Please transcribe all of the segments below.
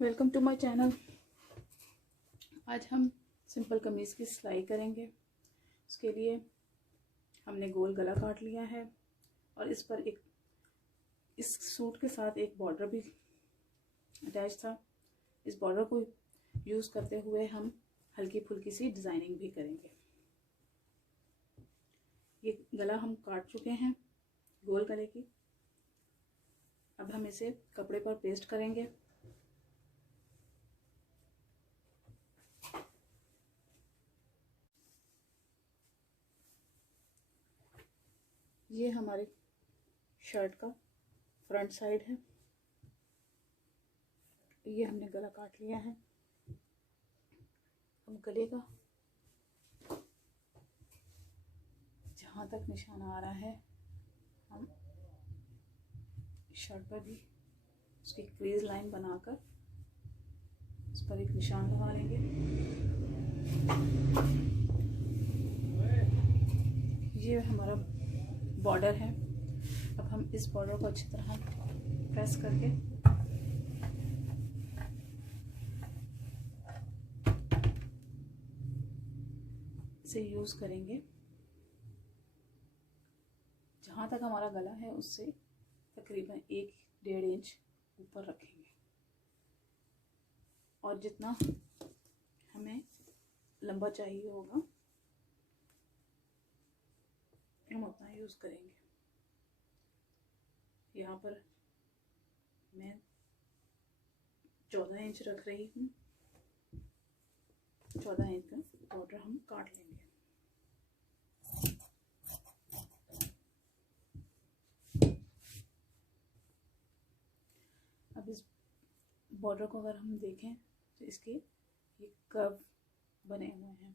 Welcome to my channel. आज हम simple कमीज़ की सिलाई करेंगे। उसके लिए हमने गोल गला काट लिया है और इस पर इस सूट के साथ एक बॉर्डर भी अटैच था। इस बॉर्डर को यूज़ करते हुए हम हल्की फुल्की सी डिज़ाइनिंग भी करेंगे। ये गला हम काट चुके हैं गोल गले की। अब हम इसे कपड़े पर पेस्ट करेंगे। ये हमारे शर्ट का फ्रंट साइड है। ये हमने गला काट लिया है। अब गले का जहाँ तक निशान आ रहा है हम शर्ट पर भी उसकी क्रीज लाइन बनाकर उस पर एक निशान लगा लेंगे। ये हमारा बॉर्डर है। अब हम इस बॉर्डर को अच्छी तरह प्रेस करके इसे यूज़ करेंगे। जहाँ तक हमारा गला है उससे तकरीबन 1-1.5 इंच ऊपर रखेंगे और जितना हमें लंबा चाहिए होगा हम उतना यूज़ करेंगे। यहाँ पर मैं 14 इंच रख रही हूँ। 14 इंच का बॉर्डर हम काट लेंगे। अब इस बॉर्डर को अगर हम देखें तो इसके ये कर्व बने हुए हैं।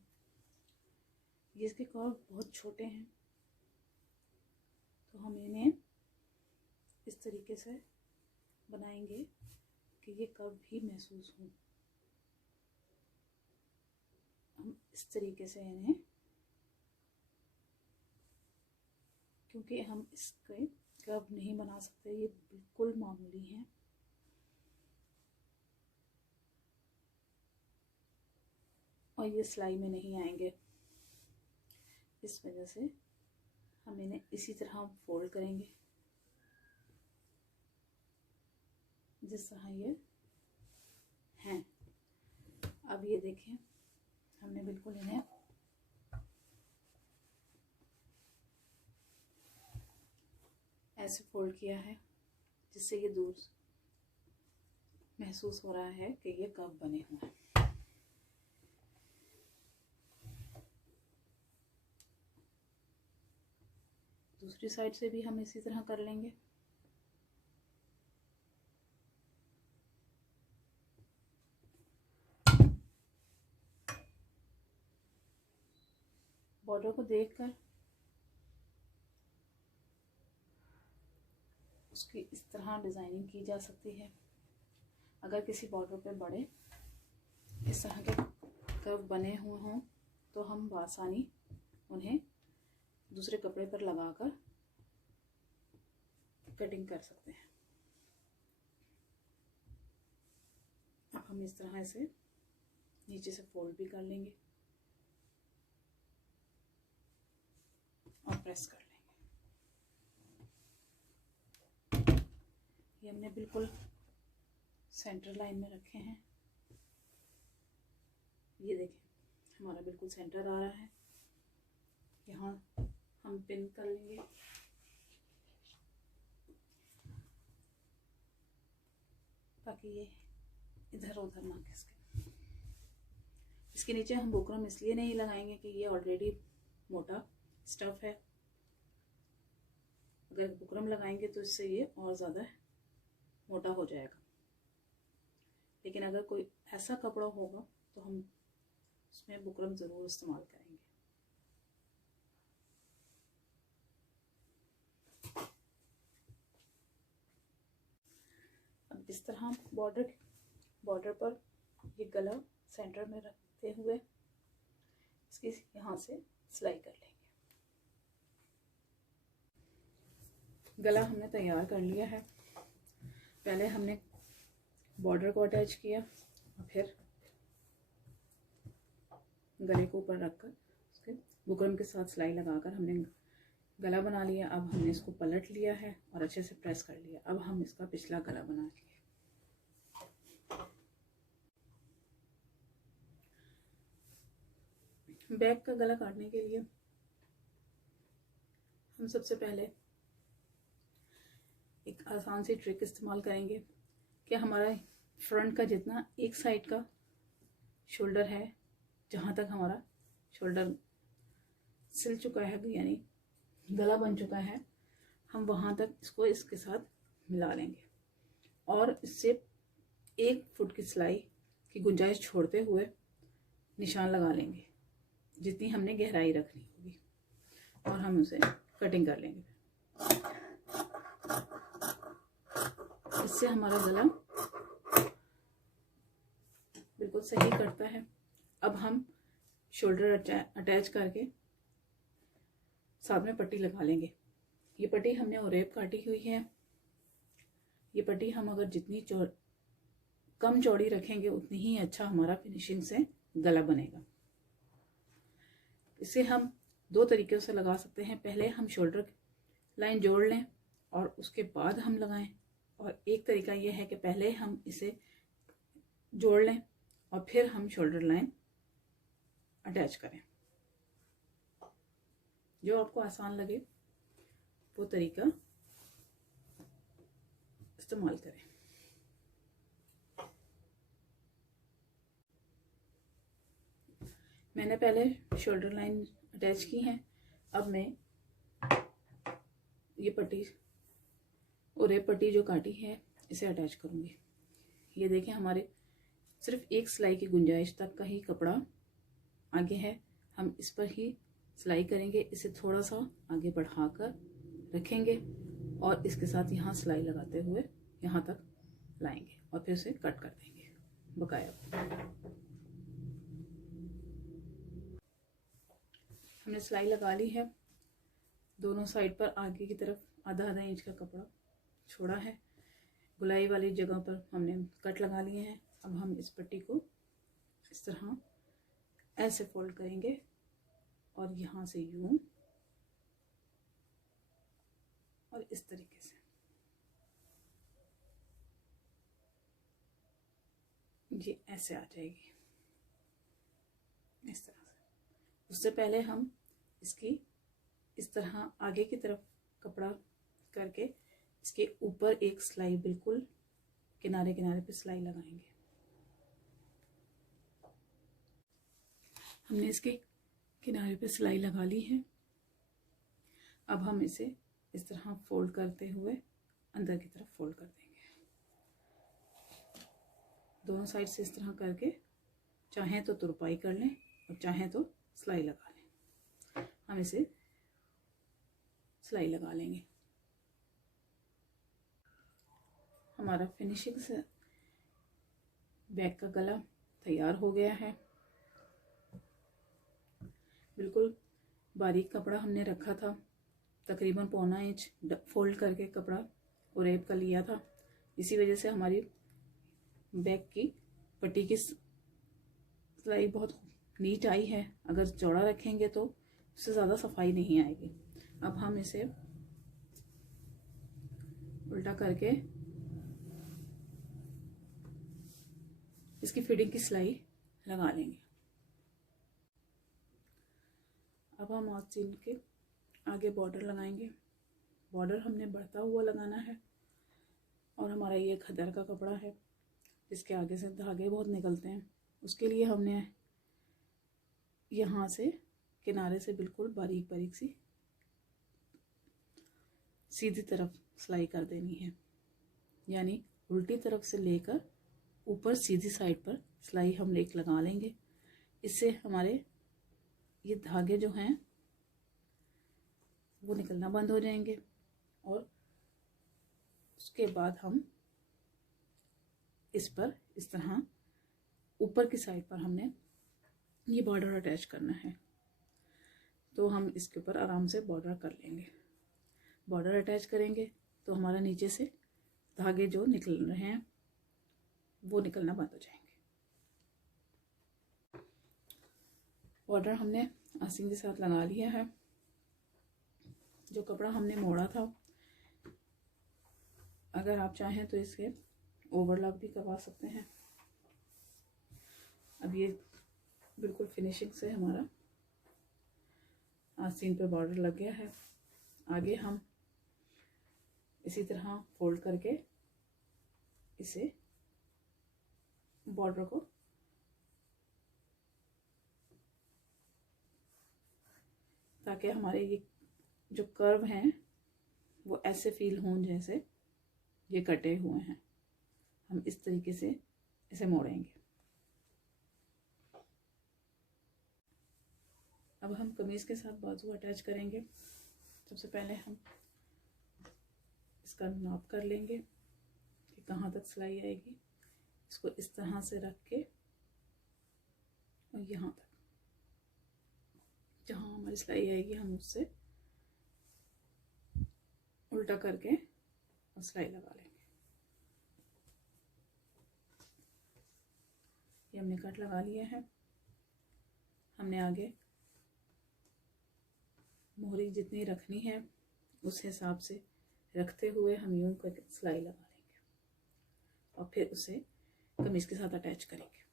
ये इसके कर्व बहुत छोटे हैं तो हम इन्हें इस तरीके से बनाएंगे कि ये कर्व भी महसूस हो। हम इस तरीके से इन्हें, क्योंकि हम इसके कर्व नहीं बना सकते, ये बिल्कुल मामूली हैं, और ये सिलाई में नहीं आएंगे। इस वजह से हम इन्हें इसी तरह फोल्ड करेंगे जिस तरह ये हैं। अब ये देखें, हमने बिल्कुल इन्हें ऐसे फोल्ड किया है जिससे ये दूर महसूस हो रहा है कि ये कर्व बने हुए हैं। दूसरी साइड से भी हम इसी तरह कर लेंगे। बॉर्डर को देखकर उसकी इस तरह डिज़ाइनिंग की जा सकती है। अगर किसी बॉर्डर पे बड़े इस तरह के कर्व बने हुए हों तो हम बआसानी उन्हें दूसरे कपड़े पर लगाकर कटिंग कर सकते हैं। अब हम इस तरह से नीचे से फोल्ड भी कर लेंगे और प्रेस कर लेंगे। ये हमने बिल्कुल सेंटर लाइन में रखे हैं। ये देखें, हमारा बिल्कुल सेंटर आ रहा है। यहाँ हम पिन कर लेंगे। ताकि ये इधर उधर ना खिसके। इसके नीचे हम बुकरम इसलिए नहीं लगाएंगे कि ये ऑलरेडी मोटा स्टफ है। अगर बुकरम लगाएंगे तो इससे ये और ज़्यादा मोटा हो जाएगा। लेकिन अगर कोई ऐसा कपड़ा होगा तो हम उसमें बुकरम ज़रूर इस्तेमाल करेंगे। अब इस तरह बॉर्डर पर ये गला सेंटर में रखते हुए इसकी यहाँ से सिलाई कर लेंगे। गला हमने तैयार कर लिया है। पहले हमने बॉर्डर को अटैच किया और फिर गले को ऊपर रखकर उसके बुकरम के साथ सिलाई लगाकर हमने गला बना लिया। अब हमने इसको पलट लिया है और अच्छे से प्रेस कर लिया। अब हम इसका पिछला गला बना लेंगे। बैक का गला काटने के लिए हम सबसे पहले एक आसान सी ट्रिक इस्तेमाल करेंगे कि हमारा फ्रंट का जितना एक साइड का शोल्डर है, जहाँ तक हमारा शोल्डर सिल चुका है यानी गला बन चुका है, हम वहाँ तक इसको इसके साथ मिला लेंगे और इससे 1 फुट की सिलाई की गुंजाइश छोड़ते हुए निशान लगा लेंगे जितनी हमने गहराई रखनी होगी और हम उसे कटिंग कर लेंगे। इससे हमारा गला बिल्कुल सही कटता है। अब हम शोल्डर अटैच करके साथ में पट्टी लगा लेंगे। ये पट्टी हमने ओरेप काटी हुई है। ये पट्टी हम अगर जितनी कम चौड़ी रखेंगे उतनी ही अच्छा हमारा फिनिशिंग से गला बनेगा। इसे हम 2 तरीक़ों से लगा सकते हैं। पहले हम शोल्डर लाइन जोड़ लें और उसके बाद हम लगाएं, और एक तरीका यह है कि पहले हम इसे जोड़ लें और फिर हम शोल्डर लाइन अटैच करें। जो आपको आसान लगे वो तरीका इस्तेमाल करें। मैंने पहले शोल्डर लाइन अटैच की है। अब मैं ये पट्टी और ये पट्टी जो काटी है इसे अटैच करूँगी। ये देखें, हमारे सिर्फ एक सिलाई की गुंजाइश तक का ही कपड़ा आगे है। हम इस पर ही सिलाई करेंगे। इसे थोड़ा सा आगे बढ़ाकर रखेंगे और इसके साथ यहाँ सिलाई लगाते हुए यहाँ तक लाएंगे और फिर उसे कट कर देंगे बकाया। हमने सिलाई लगा ली है। दोनों साइड पर आगे की तरफ आधा इंच का कपड़ा छोड़ा है। गुलाई वाली जगह पर हमने कट लगा लिए हैं। अब हम इस पट्टी को इस तरह ऐसे फोल्ड करेंगे और यहाँ से यूं और इस तरीके से ये ऐसे आ जाएगी इस तरह से। उससे पहले हम इसकी इस तरह आगे की तरफ कपड़ा करके इसके ऊपर एक सिलाई बिल्कुल किनारे किनारे पे सिलाई लगाएंगे। हमने इसके किनारे पे सिलाई लगा ली है। अब हम इसे इस तरह फोल्ड करते हुए अंदर की तरफ फोल्ड कर देंगे। दोनों साइड से इस तरह करके चाहें तो तुरपाई कर लें और चाहें तो सिलाई लगा लें। हम इसे सिलाई लगा लेंगे। हमारा फिनिशिंग से बैक का गला तैयार हो गया है। बिल्कुल बारीक कपड़ा हमने रखा था, तकरीबन 1.25 इंच फोल्ड करके कपड़ा ओरेप का लिया था। इसी वजह से हमारी बैक की पट्टी की सिलाई बहुत नीट आई है। अगर चौड़ा रखेंगे तो उससे ज़्यादा सफाई नहीं आएगी। अब हम इसे उल्टा करके इसकी फिटिंग की सिलाई लगा लेंगे। अब हम आस्तीन के आगे बॉर्डर लगाएंगे। बॉर्डर हमने बढ़ता हुआ लगाना है और हमारा ये खदर का कपड़ा है जिसके आगे से धागे बहुत निकलते हैं। उसके लिए हमने यहाँ से किनारे से बिल्कुल बारीक बारीक सी सीधी तरफ सिलाई कर देनी है, यानी उल्टी तरफ से लेकर ऊपर सीधी साइड पर सिलाई हम एक लगा लेंगे। इससे हमारे ये धागे जो हैं वो निकलना बंद हो जाएंगे और उसके बाद हम इस पर इस तरह ऊपर की साइड पर हमने ये बॉर्डर अटैच करना है। तो हम इसके ऊपर आराम से बॉर्डर कर लेंगे। बॉर्डर अटैच करेंगे तो हमारा नीचे से धागे जो निकल रहे हैं वो निकलना बंद हो जाएंगे। बॉर्डर हमने आस्तीन के साथ लगा लिया है। जो कपड़ा हमने मोड़ा था, अगर आप चाहें तो इसके ओवरलैप भी करवा सकते हैं। अब ये बिल्कुल फिनिशिंग से हमारा आस्तीन पे बॉर्डर लग गया है। आगे हम इसी तरह फोल्ड करके इसे बॉर्डर को ताकि हमारे ये जो कर्व हैं वो ऐसे फील हों जैसे ये कटे हुए हैं। हम इस तरीके से इसे मोड़ेंगे। अब हम कमीज़ के साथ बाजू अटैच करेंगे। सबसे पहले हम इसका नाप कर लेंगे कि कहाँ तक सिलाई आएगी। इसको इस तरह से रख के और यहाँ तक जहाँ हमारी सिलाई आएगी हम उससे उल्टा करके और सिलाई लगा लेंगे। ये हमने कट लगा लिया है। हमने आगे मोहरी जितनी रखनी है उस हिसाब से रखते हुए हम यूं करके सिलाई लगा लेंगे और फिर उसे कमीज के साथ अटैच करेंगे।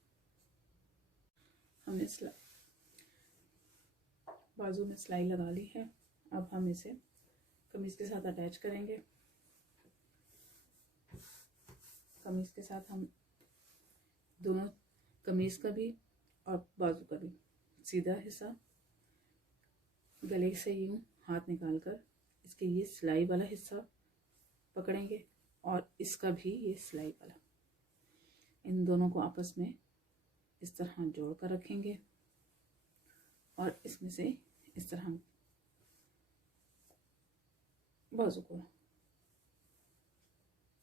हमने बाजू में सिलाई लगा ली है। अब हम इसे कमीज के साथ अटैच करेंगे। कमीज के साथ हम दोनों कमीज का भी और बाजू का भी सीधा हिस्सा गले से यूं हाथ निकालकर इसके ये सिलाई वाला हिस्सा पकड़ेंगे और इसका भी ये सिलाई वाला, इन दोनों को आपस में इस तरह जोड़ कर रखेंगे और इसमें से इस तरह बाजू को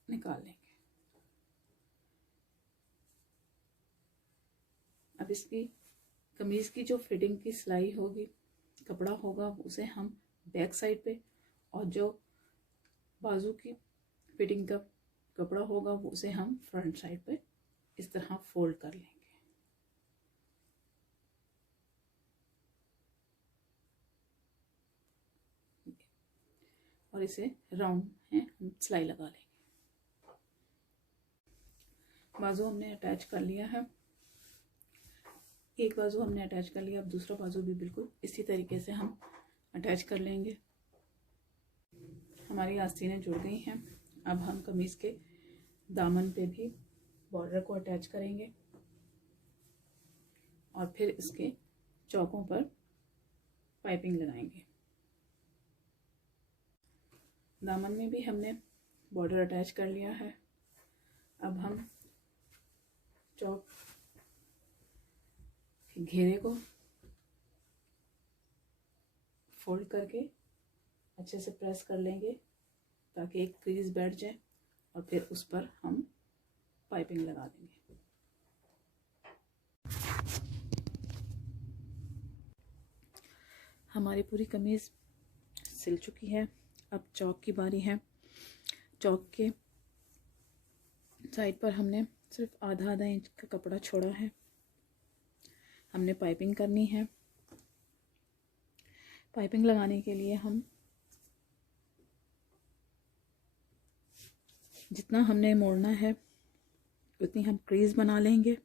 निकाल लेंगे। अब इसकी कमीज की जो फिटिंग की सिलाई होगी, कपड़ा होगा, उसे हम बैक साइड पे, और जो बाजू की फिटिंग का कपड़ा होगा वो उसे हम फ्रंट साइड पे इस तरह फोल्ड कर लेंगे। और इसे राउंड है हम सिलाई लगा लेंगे। बाजू हमने अटैच कर लिया है। एक बाजू हमने अटैच कर लिया। अब दूसरा बाजू भी बिल्कुल इसी तरीके से हम अटैच कर लेंगे। हमारी आस्तीनें जुड़ गई हैं। अब हम कमीज के दामन पे भी बॉर्डर को अटैच करेंगे और फिर इसके चौकों पर पाइपिंग लगाएंगे। दामन में भी हमने बॉर्डर अटैच कर लिया है। अब हम चौक के घेरे को फोल्ड करके अच्छे से प्रेस कर लेंगे ताकि एक क्रीज बैठ जाए और फिर उस पर हम पाइपिंग लगा देंगे। हमारी पूरी कमीज सिल चुकी है। अब चौक की बारी है। चौक के साइड पर हमने सिर्फ आधा आधा इंच का कपड़ा छोड़ा है। हमने पाइपिंग करनी है। पाइपिंग लगाने के लिए हम जितना हमने मोड़ना है उतनी हम क्रीज बना लेंगे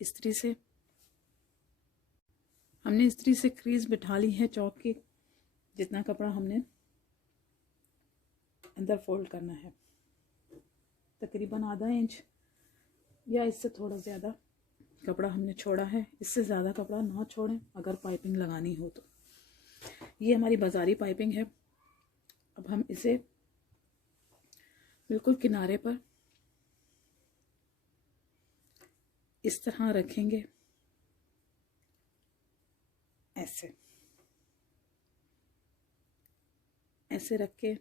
इस्त्री से। हमने इस्त्री से क्रीज बिठा ली है चौक की। जितना कपड़ा हमने अंदर फोल्ड करना है, तकरीबन आधा इंच या इससे थोड़ा ज़्यादा कपड़ा हमने छोड़ा है। इससे ज़्यादा कपड़ा ना छोड़ें अगर पाइपिंग लगानी हो तो। ये हमारी बाज़ारी पाइपिंग है। अब हम इसे बिल्कुल किनारे पर इस तरह रखेंगे, ऐसे ऐसे रख के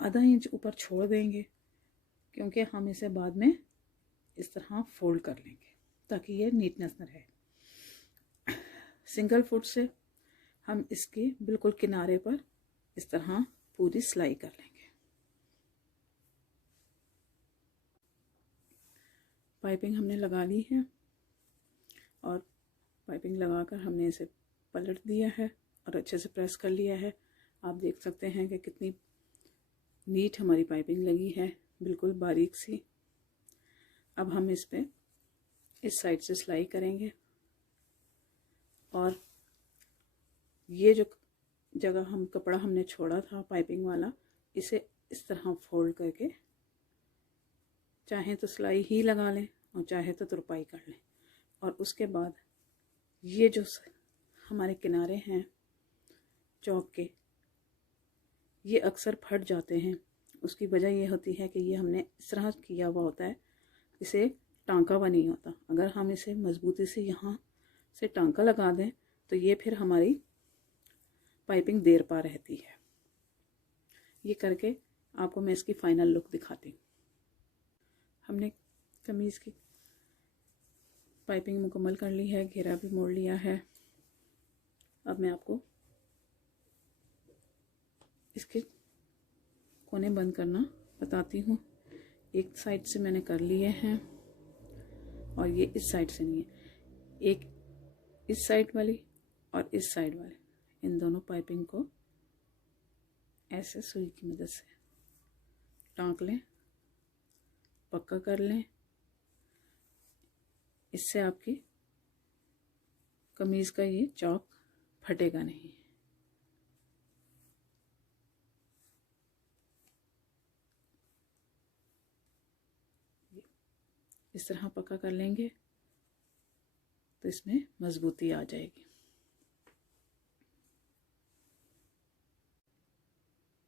आधा इंच ऊपर छोड़ देंगे, क्योंकि हम इसे बाद में इस तरह फोल्ड कर लेंगे ताकि ये नीटनेस न रहे। सिंगल फुट से हम इसके बिल्कुल किनारे पर इस तरह पूरी सिलाई कर लेंगे। पाइपिंग हमने लगा ली है और पाइपिंग लगाकर हमने इसे पलट दिया है और अच्छे से प्रेस कर लिया है। आप देख सकते हैं कि कितनी नीट हमारी पाइपिंग लगी है, बिल्कुल बारीक सी। अब हम इस पे इस साइड से सिलाई करेंगे और ये जो जगह हम कपड़ा हमने छोड़ा था पाइपिंग वाला, इसे इस तरह फोल्ड करके चाहे तो सिलाई ही लगा लें और चाहे तो तुरपाई कर लें। और उसके बाद ये जो हमारे किनारे हैं चौक के, ये अक्सर फट जाते हैं। उसकी वजह ये होती है कि ये हमने इस तरह किया हुआ होता है, इसे टांका हुआ नहीं होता। अगर हम इसे मजबूती से यहाँ से टांका लगा दें तो ये फिर हमारी पाइपिंग देर पा रहती है। ये करके आपको मैं इसकी फाइनल लुक दिखाती हूँ। हमने कमीज़ की पाइपिंग मुकम्मल कर ली है, घेरा भी मोड़ लिया है। अब मैं आपको इसके कोने बंद करना बताती हूँ। एक साइड से मैंने कर लिए हैं और ये इस साइड से नहीं है, एक इस साइड वाली और इस साइड वाली, इन दोनों पाइपिंग को ऐसे सुई की मदद से टांक लें, पक्का कर लें। इससे आपकी कमीज़ का ये चौक फटेगा नहीं। इस तरह पक्का कर लेंगे तो इसमें मजबूती आ जाएगी।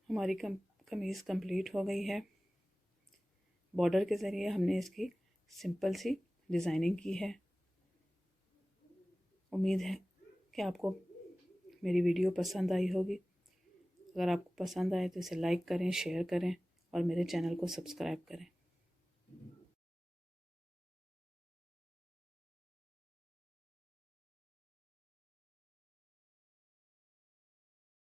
हमारी कमीज़ कंप्लीट हो गई है। बॉर्डर के ज़रिए हमने इसकी सिंपल सी डिज़ाइनिंग की है। उम्मीद है कि आपको मेरी वीडियो पसंद आई होगी। अगर आपको पसंद आए तो इसे लाइक करें, शेयर करें और मेरे चैनल को सब्सक्राइब करें।